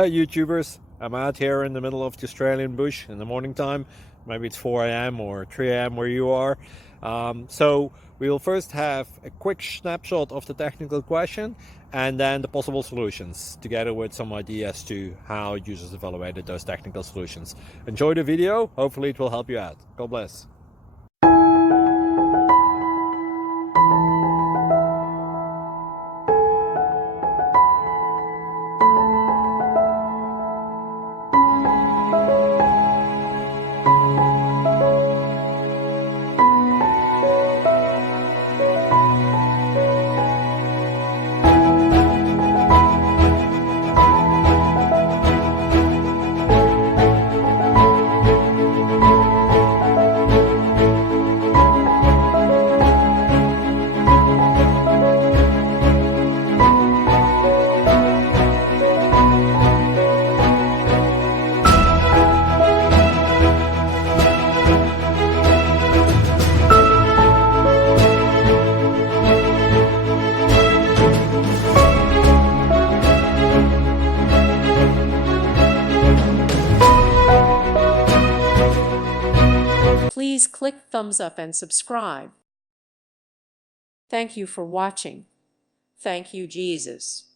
Hey YouTubers, I'm out here in the middle of the Australian bush in the morning time. Maybe it's 4 a.m. or 3 a.m. where you are. So we'll first have a quick snapshot of the technical question and then the possible solutions, together with some ideas to how users evaluated those technical solutions. Enjoy the video, hopefully it will help you out. God bless. Please click thumbs up and subscribe. Thank you for watching. Thank you, Jesus.